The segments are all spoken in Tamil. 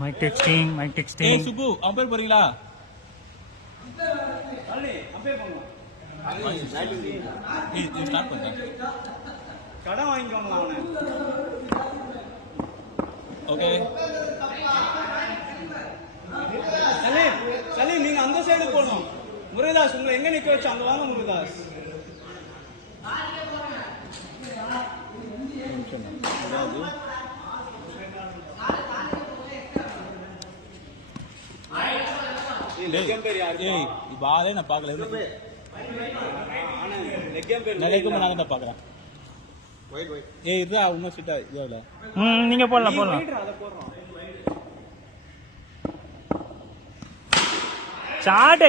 மைக் டெக்ஸ்டிங் ஏய் சுப்பு அம்பேர் போறீங்களா? ஏய் ஸ்டார்ட் பண்ணுங்க. கடன் வாங்கிக்கோங்களா அவனை? ஓகே சலீம் நீங்க அந்த சைடு போகணும். முருகதாஸ் உங்களை எங்க நிக்க வச்சு அங்க வாங்க முருகதாஸ். ஏய் பாலே நான் பார்க்கல. நான் தான் பார்க்குறேன். ஏய் இதுதான் இன்னும் சீட்டா இதுல நீங்க போடலாம். ஷாட்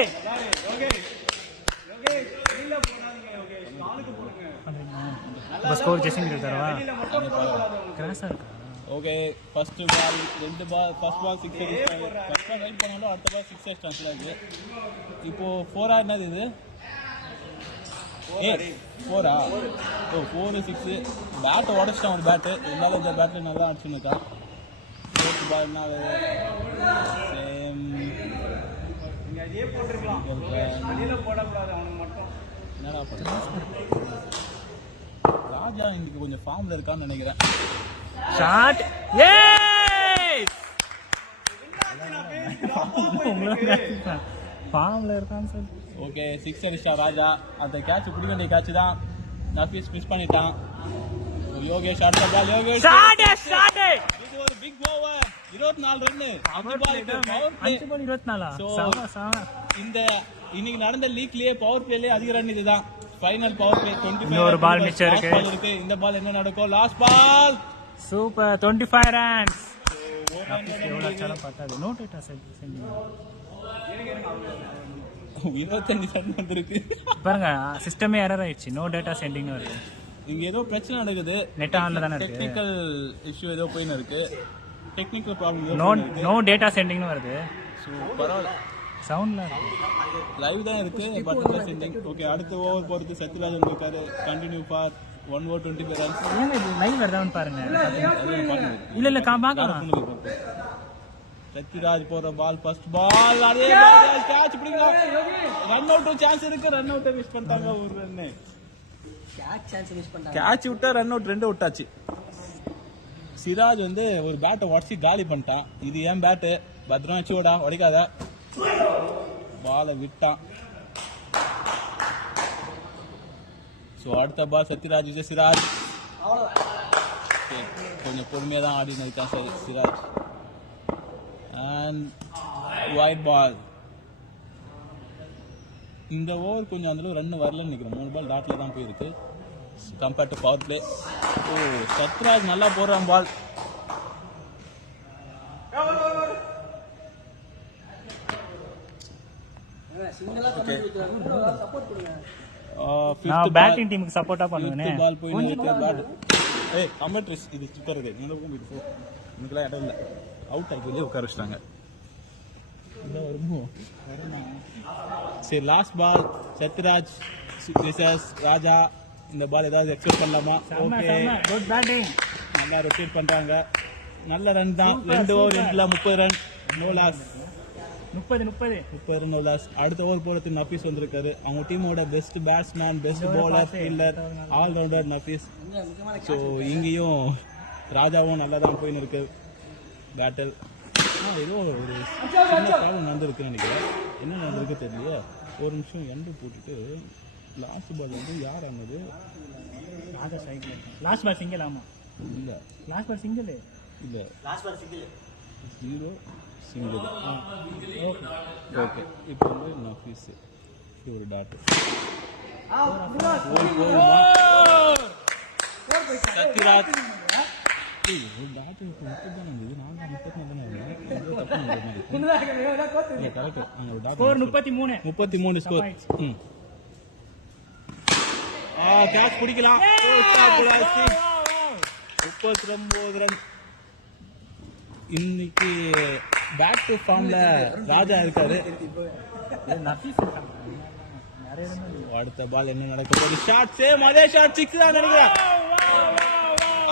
ஸ்கோர் ஜெசிங் தரவா கிராஸா இருக்கா? ஓகே ஃபர்ஸ்ட் பால் ரெண்டு பால் ஃபர்ஸ்ட் பால் 6 அடிச்சாங்க. ஃபர்ஸ்ட் பால் ரைட் பண்ணாலும் அடுத்த பால் 6 அடிச்சாங்க. இப்போ 4 என்னது இது? 4 ஓ 4 6 பேட் உடைச்சிட்டான் ஒரு பேட்டு. இருந்தாலும் இந்த பேட்டில் நல்லா அடிச்சுன்னுக்கா. ஃபோர்த் பால் என்ன சேம் அதே போட்டுருக்கலாம். வெளியில போடக்கூடாது அவனுக்கு மட்டும். என்னடா பண்ணுறது? ராஜா இன்னைக்கு கொஞ்சம் ஃபார்ம்ல இருக்கான்னு நினைக்கிறேன். ஷாட் எஸ் ஃபார்ம்ல இருக்கான்னு சொல்லு. ஓகே 6 அடிச்சா ராஜா. அந்த கேட்ச் பிடிக்க வேண்டிய கேட்ச் தான் நஃபீஸ் மிஸ் பண்ணிட்டான். யோகேஷ் அடுத்த பால். யோகேஷ் ஷாட் இது ஒரு பிக் ஓவர். 24 ரன். 5 பால் 24. இந்த இன்னைக்கு நடந்த லீக்லயே பவர் பிளேலயே அதிக ரன் இதுதான். Final power play 25. ஒரு பால் மிச்சம் இருக்கு. இந்த பால் என்ன நடக்கும்? Last ball super 25 runs. எவ்வளவு அச்சாலும் பத்தாது. நோ டேட்டா சென்டிங் 25 ரன் வந்திருக்கு பாருங்க. சிஸ்டமே எரர் ஆயிடுச்சு. நோ டேட்டா சென்டிங் வருது. இங்க ஏதோ பிரச்சனை நடக்குது. நெட் ஆன்ல தான இருக்கு. டெக்னிக்கல் இஷ்யூ ஏதோ போயின்னு இருக்கு. Technical problem. நோ டேட்டா சென்டிங்னு வருது. சோ பரவாயில்ல. சவுண்ட்ல லைவ் தான் இருக்கு. But sending. ஓகே அடுத்த ஓவர் போறது சத்யராஜ் வந்திருக்காரு. Continue for 1 over 25 runs. ஏங்க இது லைவ் வருதான்னு பாருங்க. இல்ல பார்க்கலாம். சத்யராஜ் போற பால் ஃபர்ஸ்ட் பால். அதே பால் கேட்ச் பிடிக்கலாம். ரன் அவுட் சான்ஸ் இருக்கு. ரன் அவுட் மிஸ் பண்ணிட்டாங்க. ஒரு ரன் கேட்ச் விட்டா ரன் அவுட் 2 விட்டாச்சு. சிராஜ் வந்து ஒரு பேட்டை உடச்சி காலி பண்ணிட்டான். இது ஏன் பேட்டு பத்திரம் வச்சுடா உடைக்காத. பாலை விட்டான். ஸோ அடுத்த பால் சத்யராஜ் விஜய் சிராஜ். கொஞ்சம் பொறுமையாக தான் ஆடி நினைத்தான் சிராஜ். And white ball. இந்த ஓவர் கொஞ்சம் அந்தளவு ரன் வரலன்னு நினைக்கிறேன். 3 பால் டாட்ல தான் போயிருக்கு கம்பேர்ட் டு பவர் பிளே. ஓ சத்யராஜ் நல்லா போடுறான் பால். நான் பேட்டிங் டீமுக்கு சப்போர்ட்டா பண்ணுவேன். பால் போய் பேட். ஏய் கமெண்ட்ரிஸ் இது உட்காருது. நீங்களும் இது போ. உங்களுக்குலாம் இடம் இல்லை. அவுட் ஆகி உட்கார வச்சிட்டாங்க. சரி last ball Sathyaraj versus Raja. இந்த பால் ஏதாவது எக்ஸ்பெக்ட் பண்ணலாமா? Okay good batting. நல்லா ரொட்டேட் பண்றாங்க. நல்ல ரன் தான். 2 ஓவர் 2ல 30 run. No loss. 30 run no loss. அடுத்த ஓவர் போறதுக்கு நஃபீஸ் வந்திருக்காரு. அவங்க டீமோட best batsman, best bowler, fielder, all rounder Nafees. So இங்கேயும் ராஜாவும் நல்லா தான் போயின்னு இருக்கு பேட்டில். ஏதோ ஒரு சின்ன ப்ராப்ளம் நடந்திருக்குன்னு நினைக்கிறேன். என்ன நடந்திருக்கு தெரியலையே. ஒரு நிமிஷம் எண்டு போட்டுட்டு லாஸ்ட் பால் வந்து யார் ஆனது? ராஜா சைக்கிள். Last ball single. ஆமா இல்ல லாஸ்ட் பால் சிங்கிள் இல்ல. Last ball single 0 single. Okay இப்போ வந்து நஃபீஸ் ஒரு டாட். சத்யராஜ் ஒரு டாட் இப்போ 30 தான் இருந்தது. நான் 34 தானே கரெக்ட். அங்கே டாட் 33 ஸ்கோர். கேட்ச் பிடிக்கலாம். 39 ரன். இன்னைக்கு பேக் டு ஃபார்ம்ல ராஜா இருக்காரு. அடுத்த பால் என்ன நடக்க போகுது? ஷாட் சேம் அதே ஷாட் 6 தான் நினைக்கிறேன்.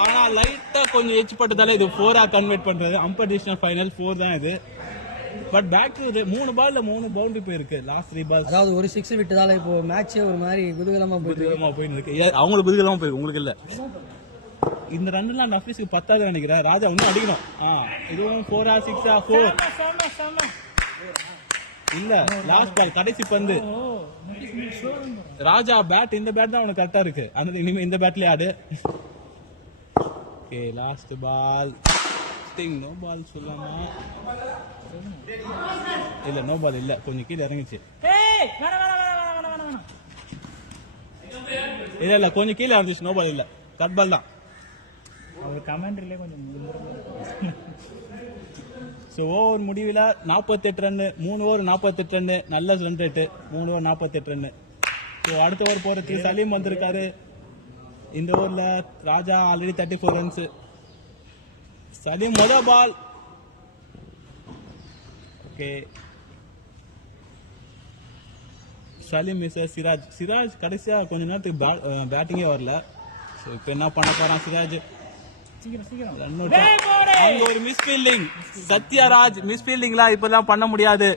ஆனா லைட்டா கொஞ்சம் எச்சு பட்டதால இது 4-ஆ கன்வெர்ட் பண்றது. அம்பர் டிசிஷன் ஃபைனல் 4 தான் இது. பட் பேக் டு 3 பால்ல 3 பவுண்டரி போயிருக்கு லாஸ்ட் 3 பால்ஸ். அதாவது ஒரு 6 விட்டதால இப்போ மேட்சே ஒரு மாதிரி குதூகலமா போயிட்டு இருக்கு. அவங்களுக்கு குதூகலமா போயிருக்கு, உங்களுக்கு இல்ல. இந்த ரன்லாம் நஃபீஸ்க்கு 10வது நினைக்கிறேன். ராஜா இன்னும் அடிக்கணும். இதுவும் 4-ஆ 6-ஆ 4 இல்ல. லாஸ்ட் பால் கடைசி பந்து. ராஜா பேட், இந்த பேட் தான் உனக்கு கரெக்டா இருக்கு. அதனால இனிமே இந்த பேட்லயே ஆடு. Okay last ball. No ball சொல்லாமா? இல்ல நோ பால் இல்ல, கொஞ்சம் கீழே இறங்கிச்சு. இல்ல இல்ல கொஞ்சம் கீழே இறங்கிச்சு, நோ பால் இல்ல, கட் பால் தான். அவர் கமெண்ட்ரியிலே கொஞ்சம் ஸோ ஓவர் முடிவில் 48 ரன்னு, 3 ஓவர் 48 ரன்னு, நல்ல run rate, 3 over 48 run. So அடுத்த ஓவர் போறதுக்கு சலீம் வந்திருக்காரு. இந்த ஓவர்ல ராஜா ஆல்ரெடி 34 ரன்ஸ். சலீம் மொதல் ball. Okay Salim miss Siraj. Siraj கடைசியா கொஞ்ச நேரத்துக்கு பேட்டிங்கே வரல. ஸோ இப்போ என்ன பண்ண போறான் சிராஜ்? அங்க ஒரு மிஸ்ஃபீல்டிங். சத்யராஜ் மிஸ்ஃபீல்டிங்லாம் இப்பெல்லாம் பண்ண முடியாது.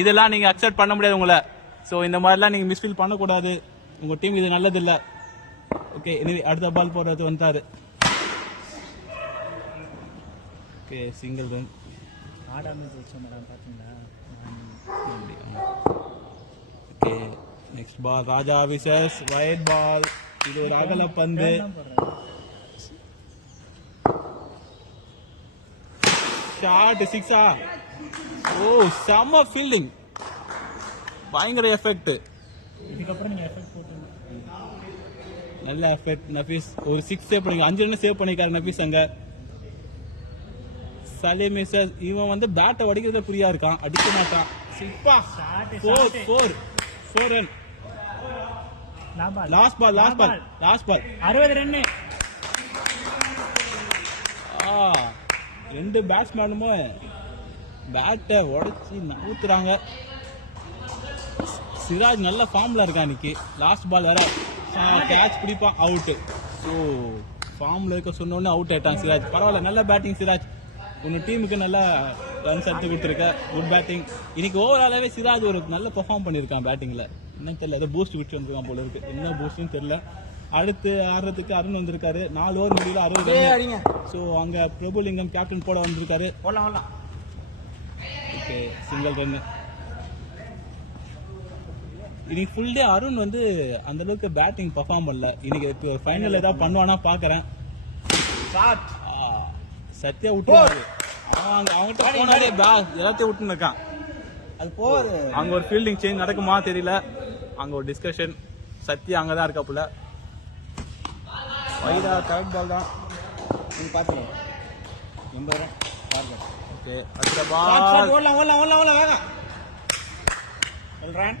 இதெல்லாம் நீங்க அக்செப்ட் பண்ண முடியாது உங்களை. ஸோ இந்த மாதிரிலாம் நீங்க மிஸ்ஃபீல் பண்ணக்கூடாது. உங்க டீம் இது நல்லது இல்ல. ஓகே எனவே அடுத்த பால் போடுறது வந்தாரு. Okay single run. ஆடாம ஜெயிச்சோம் மேடம், பாத்தீங்களா? ஓகே நெக்ஸ்ட் பால் ராஜா விசஸ் வைட் பால். இது ஒரு அகல பந்து. ஷாட் 6-ஆ? ஓ செம்ம ஃபீல்டிங், பயங்கர எஃபெக்ட். இதுக்கப்புறம் நீங்க எஃபெக்ட் போட்டுங்க. நல்ல எஃபெக்ட் நஃபீஸ். ஒரு 6 சேவ் பண்ணி 5 ரன் சேவ் பண்ணிருக்காரு நஃபீஸ். அங்க சலீம் மிஸ்ஸஸ். இவன் வந்து பேட்டை வடிக்கிறதுல புரியா இருக்கான், அடிக்க மாட்டான். 4 ரன். லாஸ்ட் பால் 60 ரன்னு. 2 பேட்ஸ்மேனுமே பேட்டை உடைச்சி நவுத்துறாங்க. சிராஜ் நல்ல ஃபார்ம்ல இருக்கா இன்னைக்கு. லாஸ்ட் பால் வர கேட்ச் பிடிப்பான், அவுட். ஸோ ஃபார்ம்ல இருக்க சொன்னோடனே அவுட் ஆயிட்டான் சிராஜ். பரவாயில்ல, நல்ல பேட்டிங் சிராஜ். உங்க டீமுக்கு நல்லா ரன்ஸ் எடுத்து கொடுத்துருக்க, குட் பேட்டிங். இன்னைக்கு ஓவராலாவே சிராஜ் ஒரு நல்ல பெர்ஃபார்ம் பண்ணியிருக்கான் பேட்டிங்ல. என்ன தெரியல, ஏதோ பூஸ்ட் விட்டு வந்திருக்கான் போல இருக்கு. என்ன பூஸ்ட்னு தெரியல. அடுத்து ஆடுறதுக்கு அருண் வந்திருக்காரு. 4 ஓவர் முடியல 60 ரன். ஸோ அங்க பிரபுலிங்கம் கேப்டன் போட வந்திருக்காரு. Okay single run. இன்னைக்கு ஃபுல் டே அருண் வந்து அந்த அளவுக்கு பேட்டிங் பெர்ஃபார்ம் பண்ணல. இன்னைக்கு இப்போ ஃபைனல் ஏதாவது பண்ணுவானா பாக்குறேன். சத்யா விட்டுருவாரு. அவங்ககிட்ட போனாலே எல்லாத்தையும் விட்டுன்னு இருக்கான். அது போவாரு. அங்க ஒரு ஃபீல்டிங் சேஞ்ச் நடக்குமா தெரியல. அங்க ஒரு டிஸ்கஷன். சத்யா அங்கதான் இருக்காப்புல. வைடா கரெக்ட் பால் தான். நீங்க பாத்துங்க. 80 ரன் டார்கெட். ஓகே அடுத்த பால். ஓடலாம் வேகம். 1 ரன்.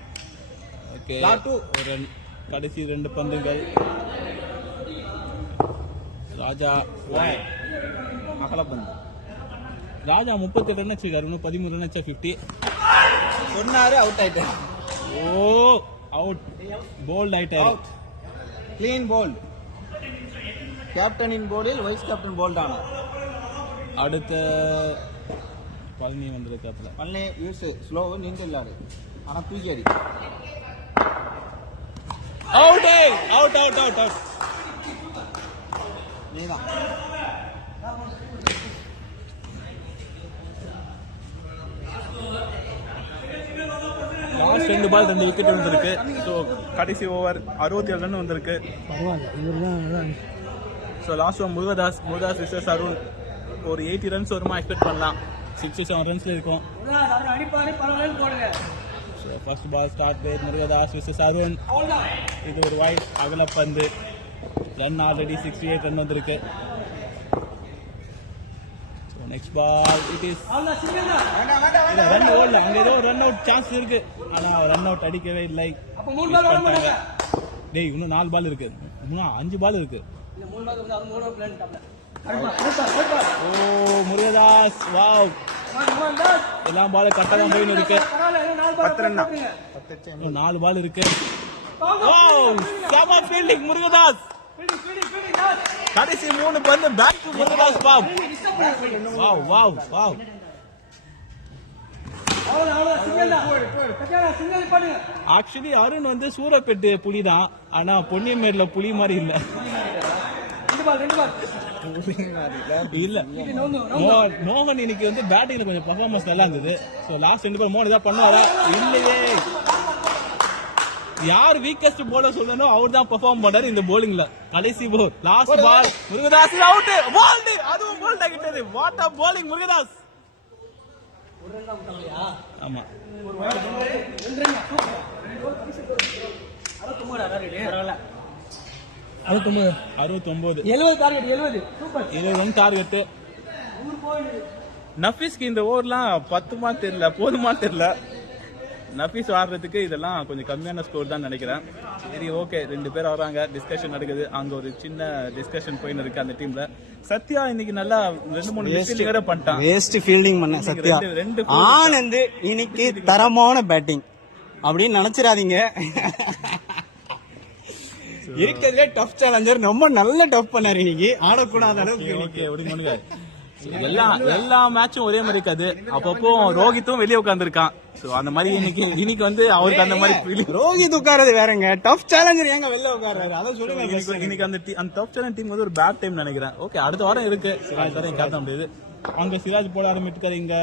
ஓகே ஒரு ரன். கடைசி 2 பந்துகள். ராஜா அகல பந்து. ராஜா 38 ரன் வச்சிருக்காரு. 13 ரன் வச்சா 50 சொன்னாரு. அவுட் ஆயிட்டாரு. Oh out. போல்ட் ஆயிட்டாரு. Clean bowled. கேப்டனின் போர்டில் வைஸ் கேப்டன் போல்ட் ஆனார். அடுத்த பழனி வந்திருக்காப்புல. பழனி யூஸ் ஸ்லோ நீங்க இல்லாரு, ஆனா தூக்கி அடி. Out out out out out. நீதான் லாஸ்ட் 2 பால் 2 விக்கெட் வந்திருக்கு. ஸோ கடைசி ஓவர் 67 ரன் வந்திருக்கு. So last over Murugadas versus Arun. ஒரு 80 ரன்ஸ் வருமா எக்ஸ்பெக்ட் பண்ணலாம். 67 ரன்ஸ்ல இருக்கும். So first ball start with Murugadas versus Arun. இது ஒரு வைட் அகல பந்து. ரன் ஆல்ரெடி 68 ரன் வந்திருக்கு. Next ball it is run ஓடல. அங்க ஏதோ ரன் அவுட் சான்ஸ் இருக்கு, ஆனா ரன் அவுட் அடிக்கவே இல்லை. டேய் இன்னும் 4 பால் இருக்கு, இன்னும் 5 பால் இருக்கு. ஓ முருகதாஸ் வாவ், எல்லாம் பால் கரெக்டா தான் போயின்னு இருக்கு. 10 ரன் தான், 4 பால் இருக்கு. வாவ் செம ஃபீல்டிங் முருகதாஸ். கடைசி 3 பந்து பேக் டு முருகதாஸ் பாப். Wow wow wow. Actually Arun வந்து சூரப்பேட்டு புலி தான், ஆனா பொன்னியம்மேட்ல புலி மாதிரி இல்ல. இல்ல மோகன் இன்னைக்கு வந்து பேட்டிங்ல கொஞ்சம் பெர்ஃபார்மன்ஸ் நல்லா இருந்தது. சோ லாஸ்ட் 2 பால் மோகன் தான் பண்ணுவாரா? இல்லையே. யார் வீக்கஸ்ட் போலர் சொல்லணும் அவர் தான் பெர்ஃபார்ம் பண்ணாரு இந்த போலிங்ல. கடைசி ball last ball Murugadas out. Bowled, அதுவும் போல்ட் ஆகிட்டது. What a bowling Murugadas. ஆமா 70 ரன் டார்கெட். நஃபீஸ்க்கு இந்த ஓவர்லாம் 10 தெரியல, போதுமா தெரியல. நஃபீஸ் ஆடுறதுக்கு இதெல்லாம் கொஞ்சம் கம்மியான ஸ்கோர் தான் நினைக்கிறேன். சரி ஓகே, 2 பேர் வராங்க, டிஸ்கஷன் நடக்குது. அங்க ஒரு சின்ன டிஸ்கஷன் போயின்னு இருக்கு அந்த டீம்ல. சத்யா இன்னைக்கு நல்லா 2-3 ஃபீல்டிங் பண்ணிட்டான். வேஸ்ட் ஃபீல்டிங் பண்ண சத்யா. ஆனந்த் இன்னைக்கு தரமான பேட்டிங் அப்படின்னு நினைச்சிடாதீங்க. இருக்கிறதுலே டஃப் சேலஞ்சர், ரொம்ப நல்ல டஃப் பண்ணாரு இன்னைக்கு. ஆடக்கூடாத அளவுக்கு. Okay okay. எல்லா மேட்சும் ஒரே மாதிரி இருக்காது. அப்பப்போ ரோஹித்தும் வெளியே உட்கார்ந்துருக்கான். சோ அந்த மாதிரி இன்னைக்கு வந்து அவருக்கு அந்த மாதிரி ரோஹித் உட்காரது வேறங்க. டஃப் சேலஞ்சர் ஏங்க வெளில உட்கார்றாரு? அதை சொல்லுங்க. இன்னைக்கு அந்த டஃப் சேலஞ்ச் டீம் வந்து ஒரு பேட் டைம் நினைக்கிறேன். ஓகே, அடுத்த வாரம் இருக்கு. சிராஜ் தர கேட்க முடியாது. அங்க சிராஜ் போட ஆரம்பிட்டுக்காரு. இங்க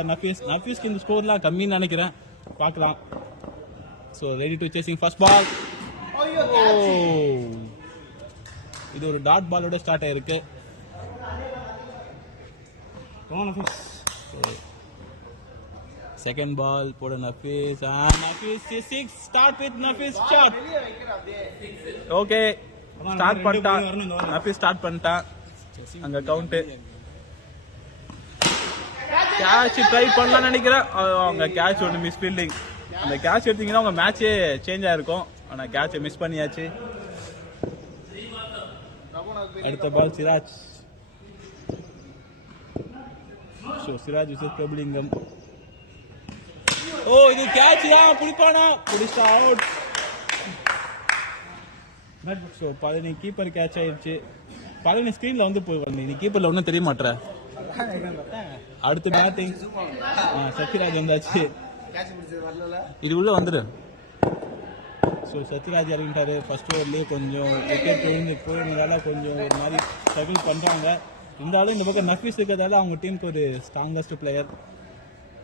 நஃபீஸ்க்கு இந்த ஸ்கோர்லாம் கம்மின்னு நினைக்கிறேன். பார்க்கலாம். So ready to chasing first ball. இது ஒரு டாட் பாலோட ஸ்டார்ட் ஆயிருக்கு. Second ball போட Nafees. Nafees 6. Start with Nafees shot. Okay, start பண்ணிட்டான் நஃபீஸ். ஸ்டார்ட் பண்ணிட்டான். அங்க கவுண்ட். கேட்ச் ட்ரை பண்ணலாம் நினைக்கிறேன். அவங்க கேட்ச் ஒன்று மிஸ் ஃபீல்டிங். அந்த கேட்ச் எடுத்தீங்கன்னா உங்க மேட்சே சேஞ்ச் ஆயிருக்கும். ஆனா கேட்சை மிஸ் பண்ணியாச்சு. அடுத்த பால் சிராஜ். சிராஜ் விசஸ் பிரபுலிங்கம். ஓ, இது கேட்ச் தான். பிடிப்பானா? பிடிச்சா out. So Palani keeper catch ஆயிடுச்சு. பழனி ஸ்கிரீன்ல வந்து போய் நீ கீப்பர்ல ஒன்னும் தெரிய மாட்டற. அடுத்து பேட்டிங் சத்யராஜ் வந்தாச்சு. இது உள்ள வந்துரு. ஸோ சத்யராஜ் இறங்கிட்டாரு. ஃபர்ஸ்ட் ஓவர்லேயே கொஞ்சம் விக்கெட் போயிருந்ததால கொஞ்சம் ஒரு மாதிரி ஸ்ட்ரகிள் பண்ணுறாங்க. இருந்தாலும் இந்த பக்கம் நஃபீஸ் இருக்கிறதால அவங்க டீமுக்கு ஒரு strongest player.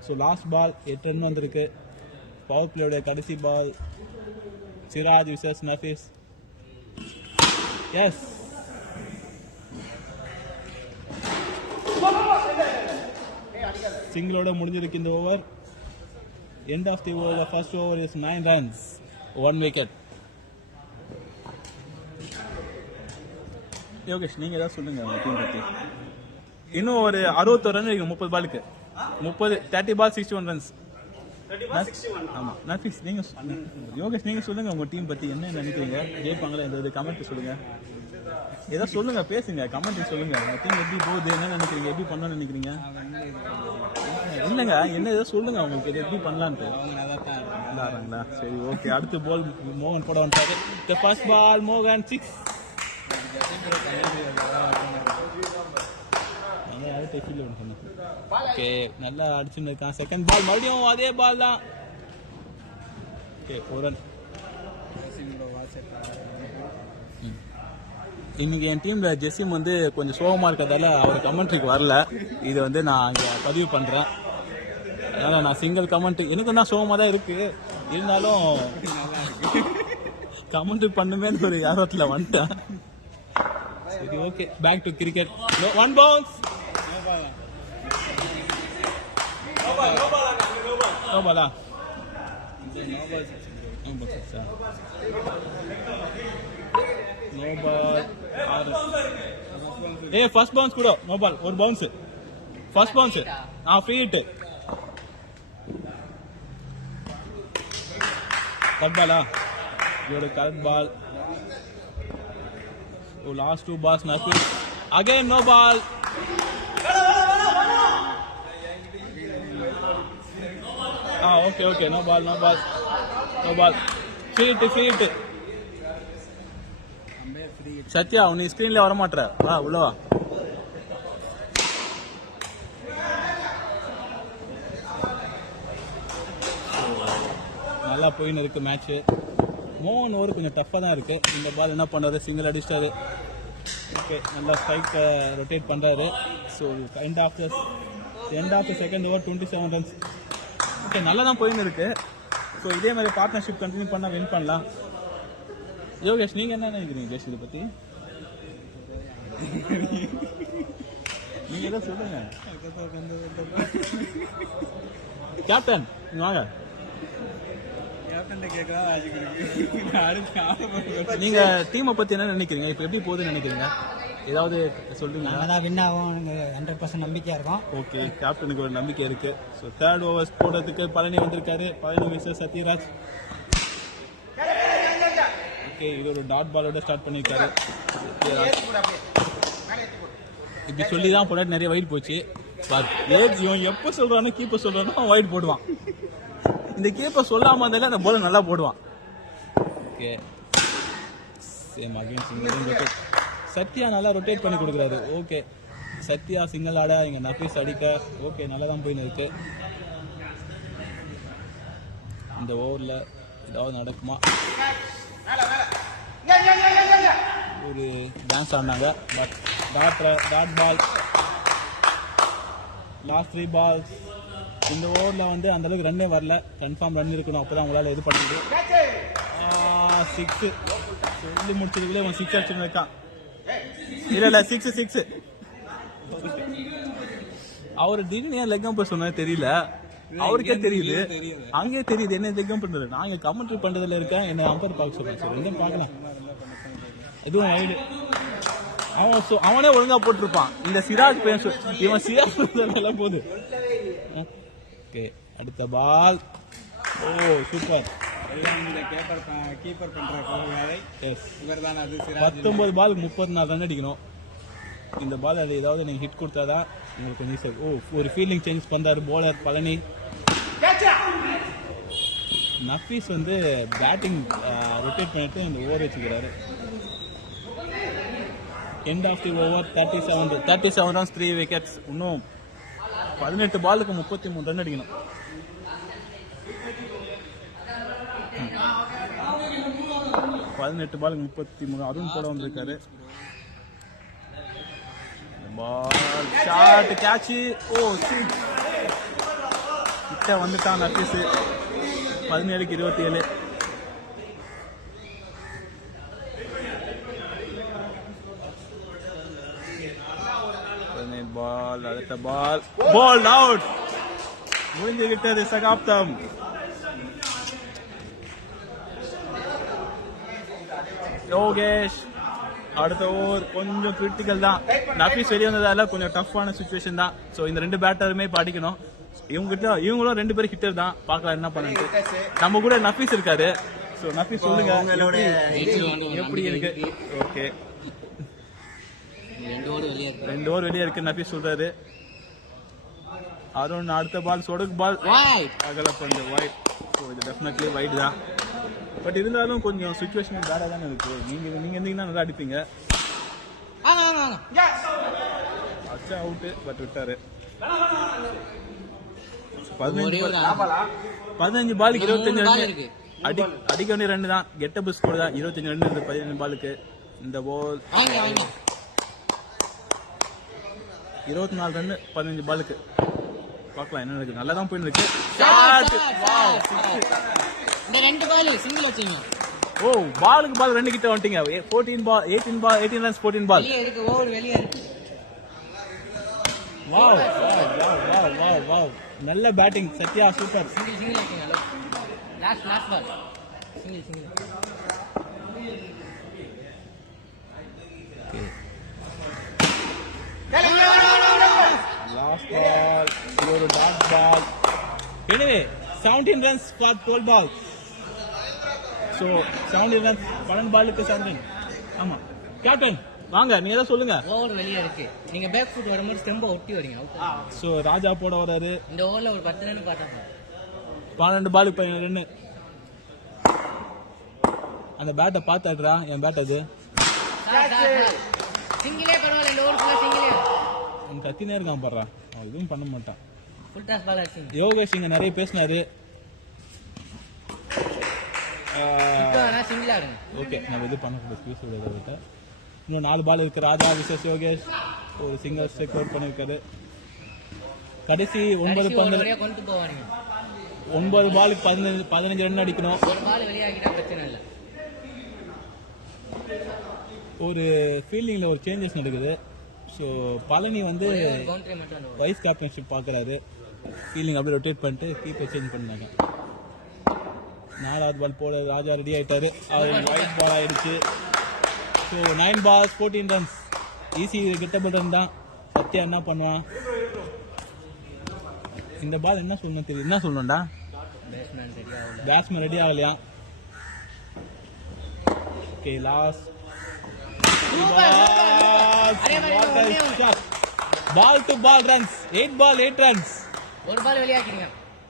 So last ball 8 run வந்திருக்கு. பவர் பிளேயோட கடைசி ball. Siraj versus Nafees. Yes, சிங்கிளோட முடிஞ்சிருக்கு இந்த ஓவர். End of the over. First over is 9 runs, 1 wicket. Yogesh, நீங்க ஏதாவது சொல்லுங்க உங்க டீம் பத்தி. இன்னும் ஒரு 61 ரன் இருக்கு 30 பாலுக்கு. 30 பால் 61 runs. ஆமா நஃபீஸ், நீங்க யோகேஷ் நீங்க சொல்லுங்க உங்க டீம் பத்தி என்ன நினைக்கிறீங்க? ஜெயிப்பாங்களா? இந்த கமெண்ட் சொல்லுங்க. ஏதோ சொல்லுங்க, பேசுங்க, கமெண்ட் சொல்லுங்க. உங்க டீம் எப்படி போகுது, என்ன நினைக்கிறீங்க, எப்படி பண்ணணும்னு நினைக்கிறீங்க? இல்லங்க, என்ன ஏதோ சொல்லுங்க உங்களுக்கு எப்படி பண்ணலான்ட்டு. விளாடுறாங்களா? சரி ஓகே. அடுத்த பால் மோகன் போட வந்துட்டாரு. தி ஃபர்ஸ்ட் பால் மோகன் 6. ஓகே, நல்லா அடிச்சுன்னு இருக்கான். செகண்ட் பால் மறுபடியும் அதே பால் தான். Okay, 4 run. இன்னைக்கு என் டீம்ல ஜெசிம் வந்து கொஞ்சம் சோகமா இருக்கிறதால அவர் கமெண்ட்ரிக்கு வரல. இது வந்து நான் இங்க பதிவு பண்றேன். அதனால நான் சிங்கிள் கமெண்ட். எனக்கு தான் சோகமா தான் இருக்கு, இருந்தாலும் கமெண்ட் பண்ணுமே ஒரு யாரத்துல வந்துட்டேன். சரி okay, back to cricket. 1 bounce. No ball. Hey, first bounce kudo. No ball. One bounce. First bounce. Free hit. Cut ball. Good cut ball. Oh, last 2 balls. Nothing. Again no ball. Okay. No ball. Free hit. Sathya நீ ஸ்கிரீன்ல வர மாட்டற, வா உள்ள வா. நல்லா போயின்னு இருக்கு மேட்ச். மோகன் ஓவர் கொஞ்சம் டஃப்பாக தான் இருக்கு. இந்த பால் என்ன பண்ணாரு, சிங்கிள் அடிச்சிட்டாரு. ஓகே, நல்லா ஸ்ட்ரைக் ரொட்டேட் பண்றாரு. So end of the second over 27 runs. Okay, நல்லா தான் போயின்னு இருக்கு. ஸோ இதே மாதிரி பார்ட்னர்ஷிப் கண்டினியூ பண்ணா வின் பண்ணலாம். யோகேஷ் நீங்க என்ன நினைக்கிறீங்க ஜெஷ் இதை பத்தி? நீங்க ஏதோ சொல்லுங்க. கேப்டன் வாங்க. நீங்க டீமை பத்தி என்ன நினைக்கிறீங்க? இப்ப எப்படி போகுதுன்னு நினைக்கிறீங்க? ஏதாவது சொல்லுங்க. அதான் வின் ஆகும் 100% நம்பிக்கையா இருக்கும். ஓகே, கேப்டனுக்கு ஒரு நம்பிக்கை இருக்கு. ஸோ தேர்ட் ஓவர்ஸ் போடுறதுக்கு பழனி வந்திருக்காரு. பழனி மிஸ்டர் சத்யராஜ். ஓகே, இது ஒரு டாட் பாலோட ஸ்டார்ட் பண்ணிருக்காரு. இப்படி சொல்லி தான் போட நிறைய வைட் போச்சு. இவன் எப்போ சொல்றானோ கீப்பர் சொல்றானோ வைட் போடுவான். இந்த கீப்பர் சொல்லாம இருந்தாலும் அந்த பால் நல்லா போடுவான். Okay, same again single. Sathya நல்லா ரொட்டேட் பண்ணி கொடுக்குறாரு. ஓகே, சத்யா சிங்கிள் ஆட, இங்க நஃபீஸ் அடிக்க. ஓகே, நல்லா தான் போயின்னு இருக்கு. இந்த ஓவரில் ஏதாவது நடக்குமா? ஒரு டான்ஸ் ஆடினாங்க. But dot ball. Last 3 balls. இந்த ஓவரில் வந்து அந்த அளவுக்கு ரன்னே வரல. கன்ஃபார்ம் ரன் இருக்கணும், அப்போதான் உங்களால் இது பண்ணுது. 6 சொல்லி முடிச்சதுக்குள்ளே அவன் 6 அடிச்சுன்னு இருக்கான். இல்ல 6 அவர் திடீர்னு ஏன் லெக் அம்பர் சொன்னா தெரியல. அவருக்கே தெரியுது, அங்கேயே தெரியுது என்ன லெக் அம்பர் பண்றது. நான் இங்க கமெண்ட்ரி பண்றதுல இருக்கேன், என்ன அம்பர் பார்க்க சொல்றேன். சார் எதுவும் பார்க்கலாம். எதுவும் ஐடு அவனே ஒழுங்கா போட்டிருப்பான். இந்த சிராஜ் பையன் இவன் சிராஜ் நல்லா போகுது. ஓகே, அடுத்த பால். ஓ சூப்பர். 19 பால் 34 ரன் அடிக்கணும். இந்த பால் அது ஏதாவது நீங்க ஹிட் கொடுத்தாதான் உங்களுக்கு ஈஸியாக. ஓ, ஒரு ஃபீல்டிங் சேஞ்ச் பண்றாரு போலர் பழனி. நஃபீஸ் வந்து பேட்டிங் ரொட்டேட் பண்ணிட்டு இந்த ஓவர் வச்சுக்கிறாரு. End of the over 37 runs 3 wickets. இன்னும் 18 பாலுக்கு 33 ரன் அடிக்கணும். பதினெட்டு பாலுக்கு 33. அருண் போட வந்திருக்காரு. பால் ஷாட் கேட்ச். ஓ கிட்ட வந்துட்டான் நஃபீஸ். 17க்கு 27. பால் அடுத்த பால் பால் அவுட். முடிஞ்சு விட்டது சகாப்தம். யோகேஷ் அடுத்த ஓவர் கொஞ்சம் கிரிட்டிக்கல் தான். நஃபீஸ் வெளியே வந்ததால கொஞ்சம் டஃப்பான சுச்சுவேஷன் தான். ஸோ இந்த 2 பேட்டருமே படிக்கணும். இவங்களும் 2 பேரும் ஹிட்டர் தான். பார்க்கலாம் என்ன பண்ணிட்டு. நம்ம கூட நஃபீஸ் இருக்காரு. ஸோ நஃபீஸ் சொல்லுங்க எப்படி இருக்கு? ஓகே, 2 ஓவர் வெளியே இருக்கு நஃபீஸ் சொல்றாரு. அருண் அடுத்த பால் சொடுக்கு பால் அகல கொஞ்சம் வைட். ஸோ இது டெஃபினெட்லி வைட் தான். பட் இருந்தாலும் கொஞ்சம் சுச்சுவேஷன் பேடா தானே இருக்கு. நீங்க இருந்தீங்கன்னா நல்லா அடிப்பீங்க. அச்சா அவுட் பட் விட்டாரு. 15 பாலுக்கு 25 ரன். அடிக்க வேண்டிய ரன் தான். கெட்டபிள் ஸ்கோர் தான். 25 ரன் இருக்கு 15 பாலுக்கு. இந்த பால் 24 ரன் 15 பாலுக்கு. பார்க்கலாம் என்ன நடக்குது. நல்லா தான் போயிட்டு இருக்கு. இந்த 2 பால் சிங்கிள் வச்சீங்க. ஓ, பாலுக்கு பால் 2 கிட்ட வந்துட்டீங்க. 18 ரன்ஸ் 14 பால். வெளியே இருக்கு, ஓவர் வெளியே இருக்கு. வாவ் நல்ல பேட்டிங் சத்யா, சூப்பர். சிங்கிள் வச்சீங்க. Last ball single. Last ball ஒரு dot ball. Anyway 17 runs for 12 balls. So 17 runs 12 பாலுக்கு 17. ஆமா கேப்டன் வாங்க, நீங்க ஏதாவது சொல்லுங்க. ஓவர் வெளியே இருக்கு. நீங்க பேக் ஃபுட் வரும்போது ஸ்டெம்ப ஒட்டி வரீங்க. சோ ராஜா போட வராரு. இந்த ஓவர்ல ஒரு 10 ரன் பாத்தாங்க. 12 பாலுக்கு 17 ரன். அந்த பேட்டை பார்த்தாடுறா. என் பேட் அது சிங்கிளே பரவாயில்ல, இந்த ஓவர் ஃபுல்லா சிங்கிளே. அவன் கத்தினே இருக்கான் பாடுறான், அவன் எதுவும் பண்ண மாட்டான். ஃபுல் டாஸ் பால் அடிச்சிங்க. யோகேஷ் இங்க நிறைய பேசினாரு. சிங்கிளா இருங்க. ஓகே, நம்ம இது பண்ணக்கூடாது, பேச விடாத. இன்னும் 4 பால் இருக்கு. ராஜா விசஸ் யோகேஷ் ஒரு சிங்கிள் ஸ்ட்ரைக் அவுட் பண்ணிருக்காரு. கடைசி 9 பந்து, கொண்டு போவாங்க. 9 பாலுக்கு 15 ரன் அடிக்கணும். ஒரு பால் வெளியாகிட்டா பிரச்சனை இல்லை. ஒரு ஃபீல்டிங்ல ஒரு சேஞ்சஸ் நடக்குது. ஸோ பழனி வந்து கவுண்டரி மட்டும் வைஸ் கேப்டன்ஷிப் பார்க்குறாரு. ஃபீல்டிங் அப்படியே ரொட்டேட் பண்ணிட்டு கீப்பர் சேஞ்ச் பண்ணாங்க. 4வது பால் போட ராஜா ரெடி ஆயிட்டாரு. அவர் ஒயிட் பால் ஆயிடுச்சு. So 9 balls 14 runs. Easy gettable run தான். சத்யா என்ன பண்ணுவான்? இந்த பால் என்ன சொல்லணும் தெரியும், என்ன சொல்லணும்டா? பேட்ஸ்மேன் ரெடி ஆகலையா? Okay, last ball to ball runs. 8 ball 8 runs. ஒரு பால் வெளியாக்கிடுங்க.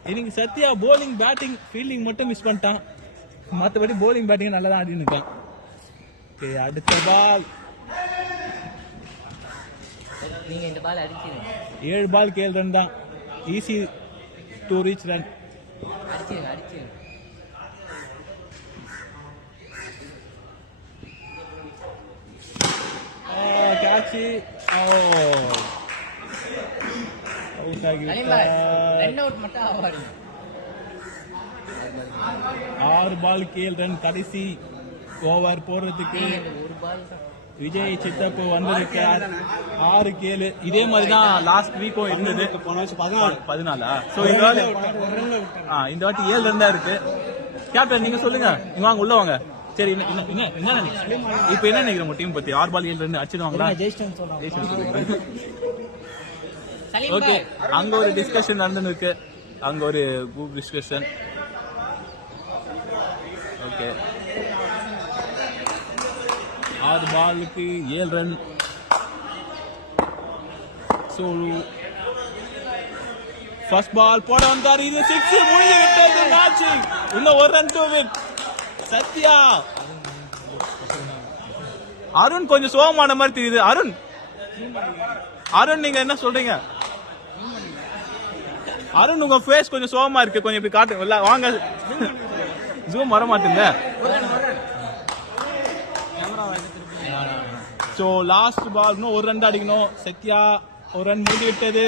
இன்னைக்கு சத்யா போலிங் பேட்டிங் ஃபீல்டிங் மட்டும் மிஸ் பண்ணிட்டான். மற்றபடி போலிங் பேட்டிங் நல்லா தான் ஆடின்னு இருக்கான். ஓகே, அடுத்த பால். நீங்க இந்த பால் அடிச்சிருங்க. 7 ball 7 run தான். Easy to reach run. அடிச்சிருங்க அடிச்சிருங்க. கேட்ச். அவுட் ஆகி விட்டார். ரன் அவுட் மட்டும் ஆவாருங்க. 6 ball 7 run. கடைசி ஓவர் போடுறதுக்கு ஒரு பால் தான். விஜய் சித்தப்பு வந்திருக்கார். 6-7. இதே மாதிரி தான் லாஸ்ட் வீக்கும் இருந்தது. 14. ஸோ இந்த வாட்டி 7 run தான் இருக்கு. கேப்டன் நீங்க சொல்லுங்க, இங்க வாங்க, உள்ள வாங்க. சரி, என்ன நினைக்கிறீங்க? இப்போ என்ன நினைக்கிறேன் உங்க டீம் பத்தி? 6 ball 7 run அடிச்சிடுவாங்களா? ஓகே, அங்க ஒரு டிஸ்கஷன் நடந்துன்னு இருக்கு. அங்க ஒரு குரூப் டிஸ்கஷன். ஓகே, 6 பாலுக்கு 7 run. ஸோ ஃபர்ஸ்ட் பால் போட வந்தார். இது 6 முடிஞ்சு விட்டது மேட்ச். இன்னும் 1 run to win. Sathya. Arun கொஞ்சம் சோகமான மாதிரி தெரியுது. அருண் நீங்க என்ன சொல்றீங்க? அருண் உங்க ஃபேஸ் கொஞ்சம் சோகமா இருக்கு, கொஞ்சம் இப்படி காட்டுங்க. வாங்க, ஜூம் வர மாட்டேங்க. ஸோ லாஸ்ட் பால் இன்னும் 1 run தான் அடிக்கணும். சத்யா 1 run முடிஞ்சு விட்டது.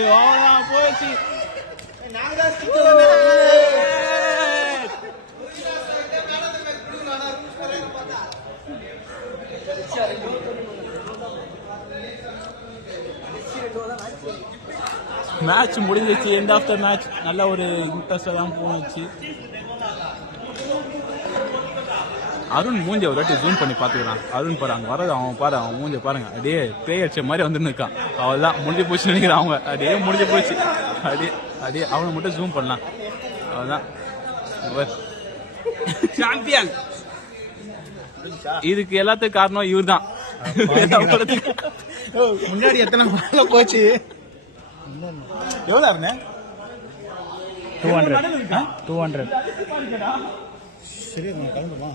போயிடுச்சு. மேட்ச் முடிஞ்சிச்சு. எண்ட் ஆஃப் த மேட்ச் நல்ல ஒரு இன்ட்ரெஸ்டா தான் போனுச்சு. அருண் மூஞ்ச ஒரு வாட்டி ஜூம் பண்ணி பாத்துக்கிறான். அருண் பாரு, அங்க வரது அவன் பாரு, அவன் மூஞ்ச பாருங்க, அப்படியே பேய் அடிச்ச மாதிரி வந்து இருக்கான். அவள்தான் முடிஞ்சு போச்சு நினைக்கிறான். அவங்க அப்படியே முடிஞ்சு போச்சு. அப்படியே அவனை மட்டும் ஜூம் பண்ணலாம். அவள்தான் சாம்பியன். இதுக்கு எல்லாத்துக்கும் காரணம் இவர் தான். முன்னாடி எத்தனை பால் போச்சு? எவ்வளவு 200. சரி, கிளம்புமா?